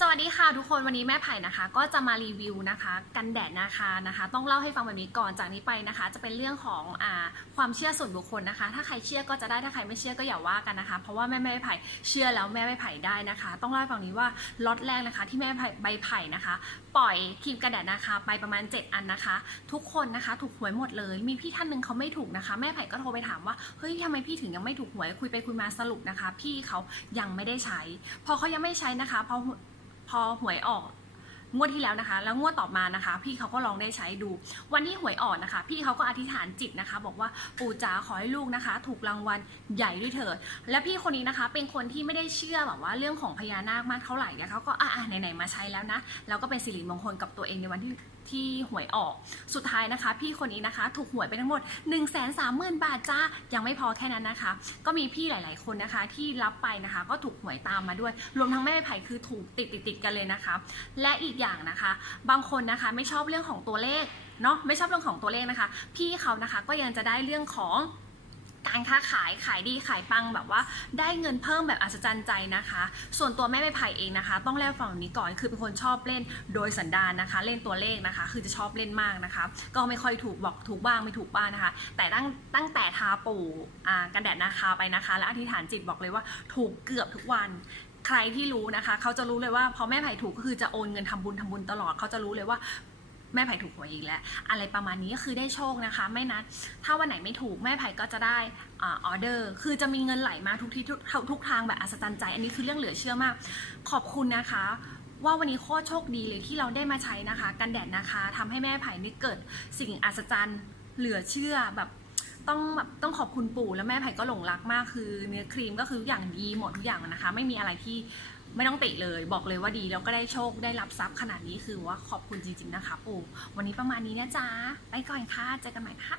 สวัสดีค่ะทุกคนวันนี้แม่ไผ่นะคะ ก็จะมารีวิวนะคะ กันแดดนะคะนะคะ ต้องเล่าให้ฟังแบบนี้ก่อนจากนี้ไปนะคะ จะเป็นเรื่องของอ่าความเชื่อส่วนบุคคลนะคะ ถ้าใครเชื่อก็จะได้ถ้าใครไม่เชื่อก็อย่าว่ากันนะคะ เพราะว่าแม่แม่ไผ่เชื่อแล้วแม่ไม่ไผ่ได้นะคะ ต้องเล่าให้ฟังนี้ว่าล็อตแรกนะคะ ที่แม่ไผ่ใบไผ่นะคะ ปล่อยครีมกันแดดนะคะไปประมาณ 7 อันนะคะ ทุกคนนะคะ ถูกหวยหมดเลย มีพี่ท่านหนึ่งเขาไม่ถูกนะคะ แม่ไผ่ก็โทรไปถามว่าเฮ้ยทำไมพี่ถึงยังไม่ถูกหวยคุยไปคุยมาสรุปนะคะ พี่เขายังไม่ได้ใช้ พอเขายังไม่ใช้นะคะพอ พอหวยออก งวดที่แล้วนะคะ แล้วงวดต่อมานะคะ พี่เขาก็ลองได้ใช้ดู วันที่หวยออกนะคะ พี่เขาก็อธิษฐานจิตนะคะ บอกว่าปู่จ๋าขอให้ลูกนะคะ ถูกรางวัลใหญ่ด้วยเถิดและพี่คนนี้นะคะ เป็นคนที่ไม่ได้เชื่อแบบว่าเรื่องของพญานาคมากเท่าไหร่นะคะก็อะๆไหนๆมาใช้แล้วนะแล้วก็เป็นสิริมงคลกับตัวเองในวันที่ที่หวยออก สุดท้ายนะคะ พี่คนนี้นะคะ ถูกหวยไปทั้งหมด 1 3 0 0 0 0 บาทจ้า ยังไม่พอแค่นั้นนะคะ ก็มีพี่หลาย ๆ คนนะคะ ที่รับไปนะคะ ก็ถูกหวยตามมาด้วย รวมทั้งแม่ไผ่คือถูกติดติดๆกันเลยนะคะ และอีกอย่างนะคะ บางคนนะคะไม่ชอบเรื่องของตัวเลขเนาะไม่ชอบเรื่องของตัวเลขนะคะ พี่เขานะคะก็ยังจะได้เรื่องของการค้าขายขายดีขายปังแบบว่าได้เงินเพิ่มแบบอัศจรรย์ใจนะคะ ส่วนตัวแม่ไม่ไผ่เองนะคะ ต้องเล่าให้ฟังนี้ก่อนคือเป็นคนชอบเล่นโดยสันดานนะคะ เล่นตัวเลขนะคะ คือจะชอบเล่นมากนะคะ ก็ไม่ค่อยถูกบอกถูกบ้างไม่ถูกบ้างนะคะ แต่ตั้งตั้งแต่ทาปู่กันแดดนาคาไปนะคะ และอธิษฐานจิตบอกเลยว่าถูกเกือบทุกวัน ใครที่รู้นะคะ เขาจะรู้เลยว่าพอแม่ไผ่ถูกก็คือจะโอนเงินทำบุญทำบุญตลอดเขาจะรู้เลยว่าแม่ไผ่ถูกหวยอีกแล้ว อะไรประมาณนี้ก็คือได้โชคนะคะ ไม่นัดถ้าวันไหนไม่ถูกแม่ไผ่ก็จะได้ออเดอร์ คือจะมีเงินไหลมาทุกที่ทุกทุกทางแบบอัศจรรย์ใจ อันนี้คือเรื่องเหลือเชื่อมาก ขอบคุณนะคะ ว่าวันนี้โคตรโชคดีเลยที่เราได้มาใช้นะคะ กันแดดนะคะทำให้แม่ไผ่นี่เกิดสิ่งอัศจรรย์เหลือเชื่อแบบ ต้องแบบต้องขอบคุณปู่แล้วแม่ไผ่ก็หลงรักมากคือ เนื้อครีมก็คือทุกอย่างดีหมดทุกอย่างนะคะ ไม่มีอะไรที่ไม่ต้องติเลย บอกเลยว่าดีแล้วก็ได้โชคได้รับทรัพย์ขนาดนี้คือว่าขอบคุณจริงๆนะคะ ปู่วันนี้ประมาณนี้นะจ๊ะไปก่อนค่ะเจอกันใหม่นะคะ